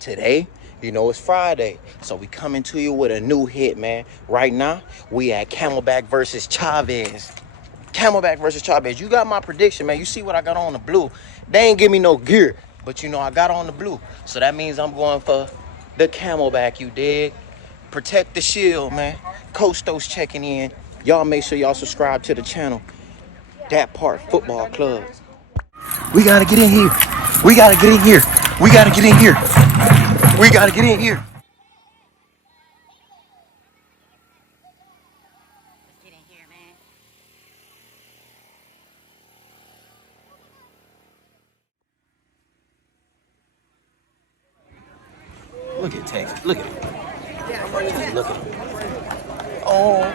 Today, you know, it's Friday, so we coming to you with a new hit, man. Right now, we at Camelback versus Chavez. Camelback versus Chavez. You got my prediction, man. You see what I got on the blue. They ain't give me no gear, but you know, I got on the blue. So that means I'm going for the Camelback, you dig? Protect the shield, man. Coach Sto's checking in. Y'all make sure y'all subscribe to the channel. Datpart Football Club. We gotta get in here. We gotta get in here. We gotta get in here. We gotta get in here. Let's get in here, man. Look at Texas. Look at him. Look at him. Oh.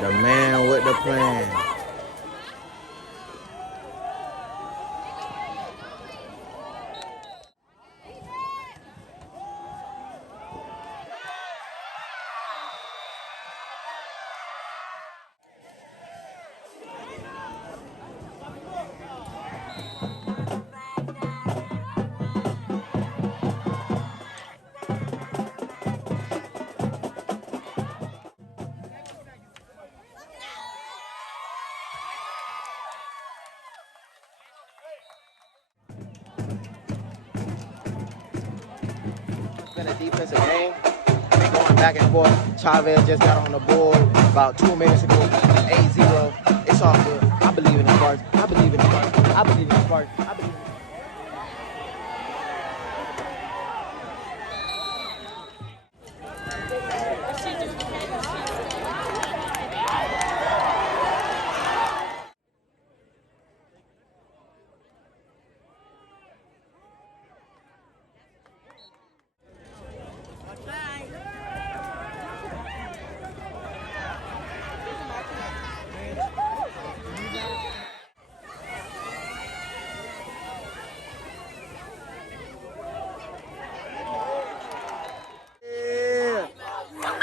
The man with the plan. It's been a defensive game. Been going back and forth. Chavez just got on the board about 2 minutes ago. 8-0. It's all good. I believe in the Sparks. I believe in the Sparks. I believe in the Sparks. I believe in the Sparks.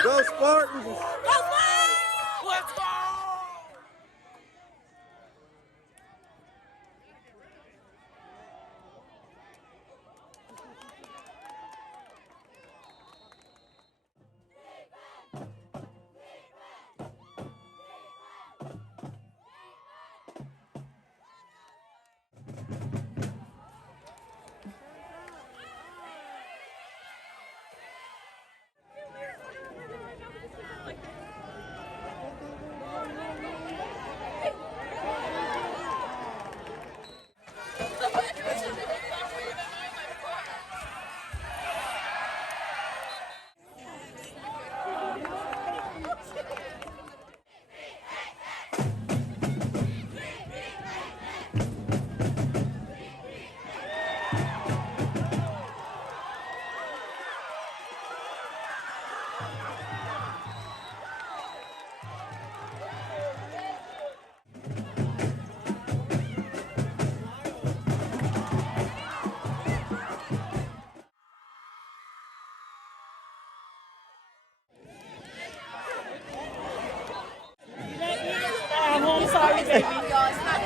Go Spartans! Go Spartans! Let's go!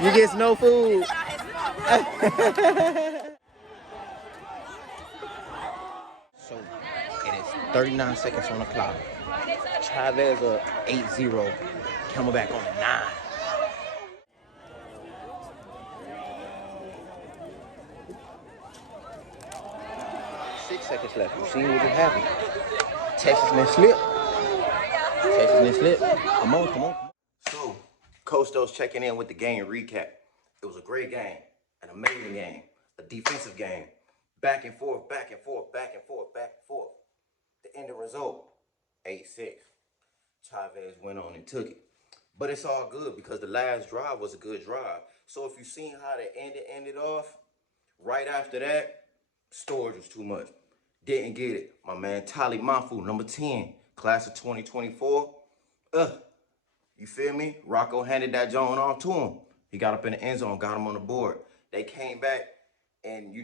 You get snow food. So it is 39 seconds on the clock. Chavez 8-0. Camelback on a 9. 6 seconds left. You seen what just happened. Texas and slip. Texas and slip. Come on, come on. So, Coach Sto's checking in with the game recap. It was a great game, an amazing game, a defensive game. Back and forth, back and forth, back and forth, back and forth. The end result, 8-6. Chavez went on and took it. But it's all good because the last drive was a good drive. So if you seen how the ended off, right after that, storage was too much. Didn't get it. My man Tali Mafu, number 10, class of 2024. You feel me? Rocco handed that joint off to him. He got up in the end zone, got him on the board. They came back and,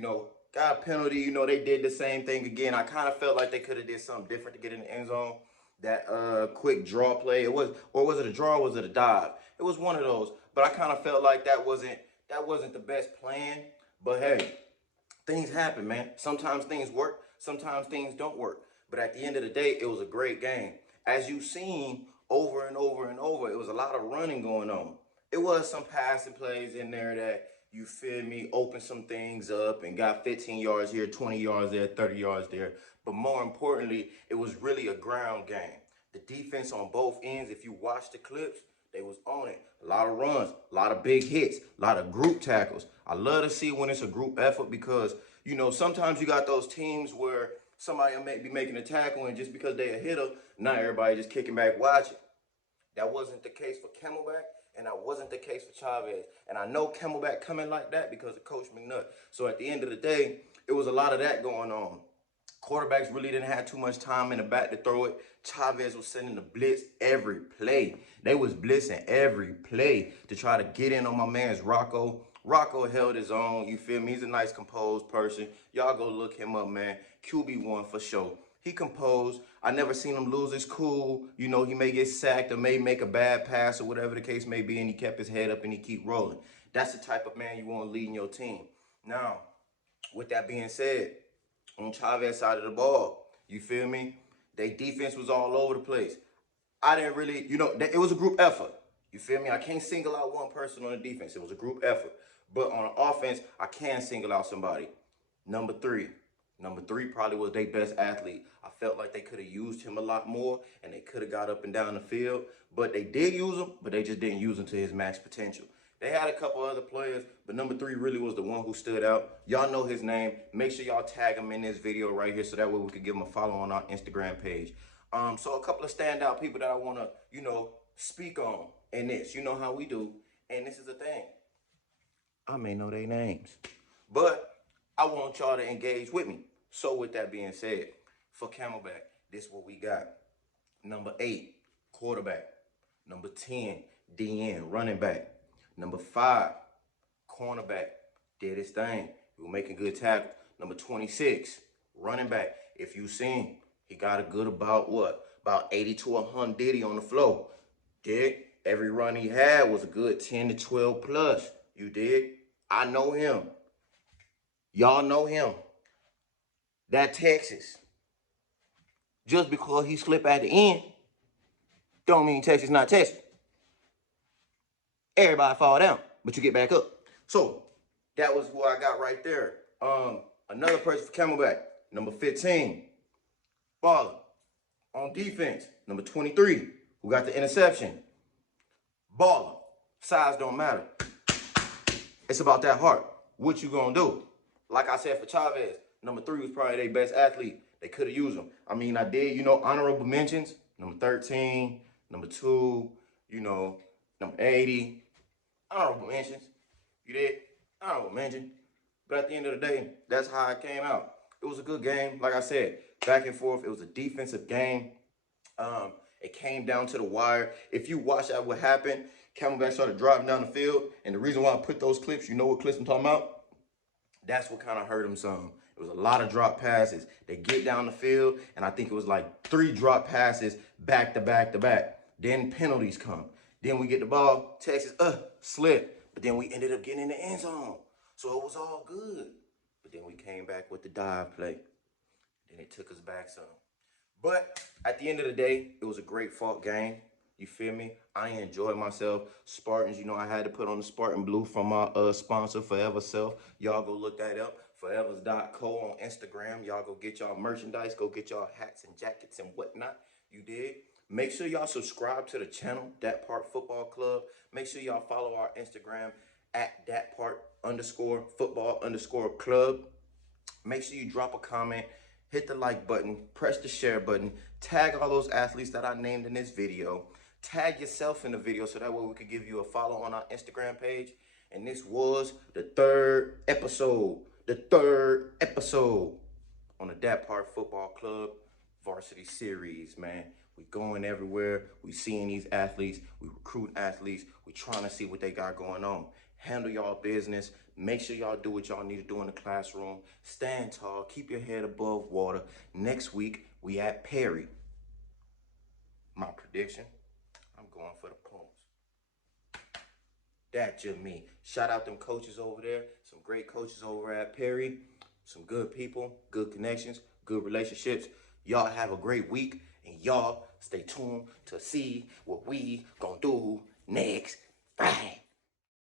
got a penalty. They did the same thing again. I kind of felt like they could have did something different to get in the end zone. That quick draw play. Was it a draw or was it a dive? It was one of those. But I kind of felt like that wasn't the best plan. But hey, things happen, man. Sometimes things work. Sometimes things don't work. But at the end of the day, it was a great game. As you've seen over and over and over, it was a lot of running going on. It was some passing plays in there that, you feel me, opened some things up and got 15 yards here, 20 yards there, 30 yards there. But more importantly, it was really a ground game. The defense on both ends, if you watch the clips, they was on it. A lot of runs, a lot of big hits, a lot of group tackles. I love to see when it's a group effort because, sometimes you got those teams where somebody may be making a tackle and just because they a hitter, not everybody just kicking back watching. That wasn't the case for Camelback, and that wasn't the case for Chavez. And I know Camelback coming like that because of Coach McNutt. So at the end of the day, it was a lot of that going on. Quarterbacks really didn't have too much time in the back to throw it. Chavez was sending the blitz every play. They was blitzing every play to try to get in on my man's Rocco. Rocco held his own, you feel me? He's a nice, composed person. Y'all go look him up, man. QB1 for sure. He composed. I never seen him lose his cool. He may get sacked or may make a bad pass or whatever the case may be, and he kept his head up and he keep rolling. That's the type of man you want leading your team. Now, with that being said, on Chavez side of the ball, you feel me? Their defense was all over the place. I didn't really, it was a group effort. You feel me? I can't single out one person on the defense. It was a group effort. But on offense, I can single out somebody. Number 3. Number 3 probably was their best athlete. I felt like they could have used him a lot more, and they could have got up and down the field. But they did use him, but they just didn't use him to his max potential. They had a couple other players, but number 3 really was the one who stood out. Y'all know his name. Make sure y'all tag him in this video right here so that way we could give him a follow on our Instagram page. So a couple of standout people that I want to, speak on in this. You know how we do. And this is the thing. I may know their names, but I want y'all to engage with me. So with that being said, for Camelback, this is what we got. Number 8, quarterback. Number 10, DN, running back. Number 5, cornerback, did his thing. He was making good tackles. Number 26, running back. If you seen, he got a good about 80 to 100 on the floor. Dig? Every run he had was a good 10 to 12 plus. You dig? I know him. Y'all know him. That Texas. Just because he slipped at the end, don't mean Texas not Texas. Everybody fall down, but you get back up. So that was who I got right there. Another person for Camelback, number 15, Baller. On defense, number 23, who got the interception. Baller. Size don't matter. It's about that heart. What you gonna do? Like I said for Chavez, number 3 was probably their best athlete. They could have used him. I mean, I did, honorable mentions. Number 13, number 2, number 80. Honorable mentions. You did? Honorable mention. But at the end of the day, that's how it came out. It was a good game. Like I said, back and forth. It was a defensive game. It came down to the wire. If you watch that, what happened, Camelback started driving down the field. And the reason why I put those clips, you know what clips I'm talking about? That's what kind of hurt them some. It was a lot of drop passes. They get down the field, and I think it was like 3 drop passes back to back to back. Then penalties come. Then we get the ball. Texas, slip. But then we ended up getting in the end zone. So it was all good. But then we came back with the dive play. Then it took us back some. But at the end of the day, it was a great fought game. You feel me? I enjoyed myself. Spartans, you know, I had to put on the Spartan blue from my sponsor, Forever Self. Y'all go look that up. Forevers.co on Instagram. Y'all go get y'all merchandise. Go get y'all hats and jackets and whatnot. You did. Make sure y'all subscribe to the channel, Datpart Football Club. Make sure y'all follow our Instagram at Datpart_football_club. Make sure you drop a comment, hit the like button, press the share button, tag all those athletes that I named in this video, tag yourself in the video so that way we could give you a follow on our Instagram page. And this was the third episode on the Datpart Football Club Varsity Series, man. We going everywhere. We seeing these athletes. We recruit athletes. We trying to see what they got going on. Handle y'all business. Make sure y'all do what y'all need to do in the classroom. Stand tall. Keep your head above water. Next week, we at Perry. My prediction, I'm going for the Pumas. That's just me. Shout out them coaches over there. Some great coaches over at Perry. Some good people, good connections, good relationships. Y'all have a great week, and y'all stay tuned to see what we gonna do next Friday.